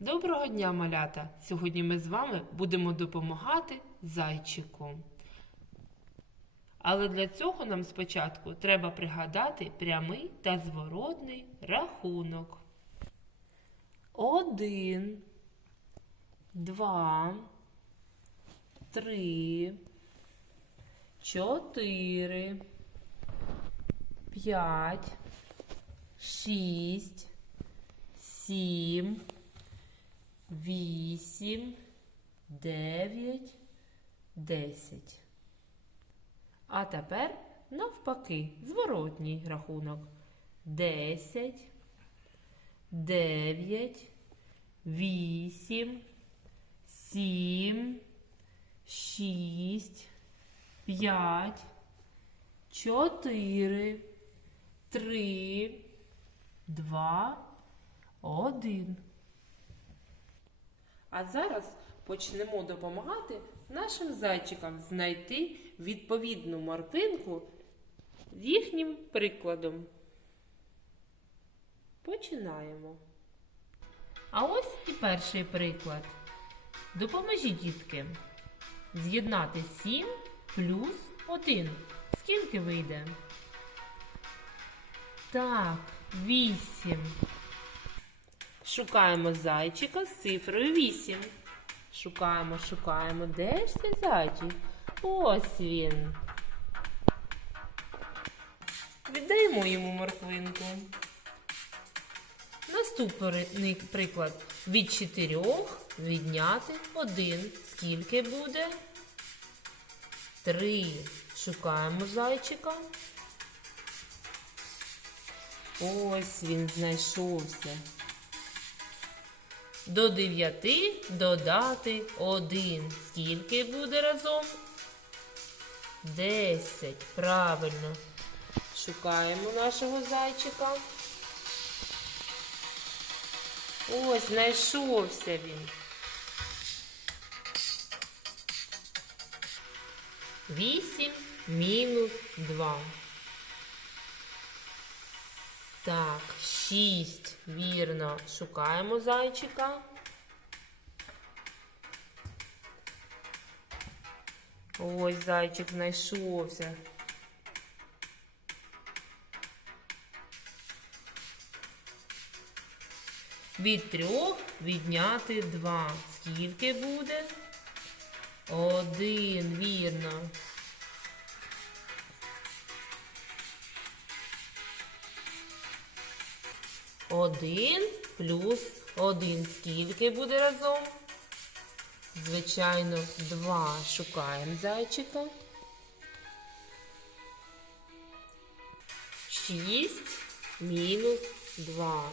Доброго дня, малята! Сьогодні ми з вами будемо допомагати зайчику. Але для цього нам спочатку треба пригадати прямий та зворотний рахунок. Один, два, три, чотири, п'ять, шість, сім, вісім, дев'ять, десять. А тепер навпаки, зворотній рахунок. Десять, дев'ять, вісім, сім, шість, п'ять, чотири, три, два, один. А зараз почнемо допомагати нашим зайчикам знайти відповідну морквинку їхнім прикладом. Починаємо. А ось і перший приклад. Допоможіть, дітки, з'єднати 7 плюс 1. Скільки вийде? Так, 8. Шукаємо зайчика з цифрою 8. Шукаємо, шукаємо. Де ж цей зайчик? Ось він. Віддаємо йому морквинку. Наступний приклад. Від 4 відняти 1. Скільки буде? 3. Шукаємо зайчика. Ось він знайшовся. До 9 додати 1. Скільки буде разом? 10. Правильно. Шукаємо нашого зайчика. Ось, знайшовся він. Вісім мінус два. Так, шість. Вірно. Шукаємо зайчика. Ось зайчик знайшовся. Від трьох відняти два. Скільки буде? Один, вірно. Один плюс один. Скільки буде разом? Звичайно, два. Шукаємо зайчика. Шість мінус два.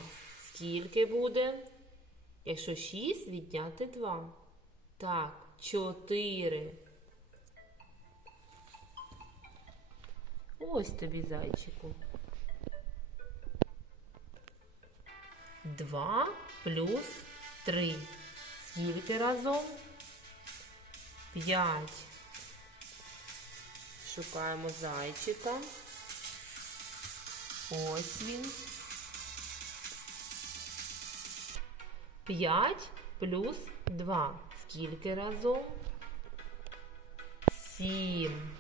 Скільки буде? Якщо шість, відняти два. Так, чотири. Ось тобі зайчику. 2 плюс 3. Скільки разом? 5. Шукаємо зайчика. Ось він. 5 плюс 2. Скільки разом? 7.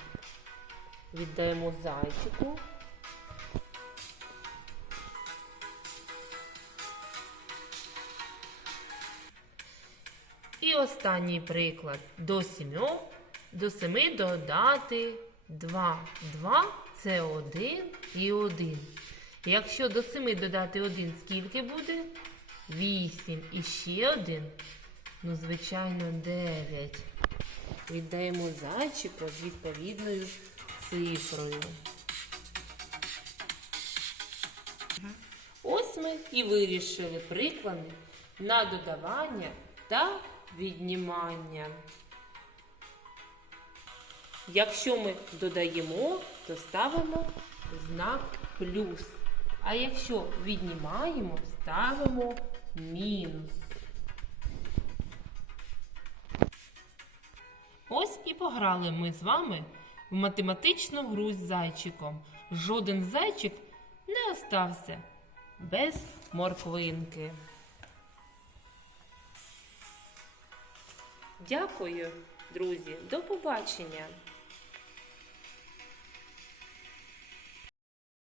Віддаємо зайчику. Останній приклад. До 7, до 7 додати 2. 2 це 1 і 1. Якщо до 7 додати 1, скільки буде? 8. І ще 1. Ну, звичайно, 9. Віддаємо зайчика з відповідною цифрою. Ось ми і вирішили приклади на додавання та віднімання. Якщо ми додаємо, то ставимо знак плюс. А якщо віднімаємо, ставимо мінус. Ось і пограли ми з вами в математичну гру з зайчиком. Жоден зайчик не остався без морквинки. Дякую, друзі, до побачення!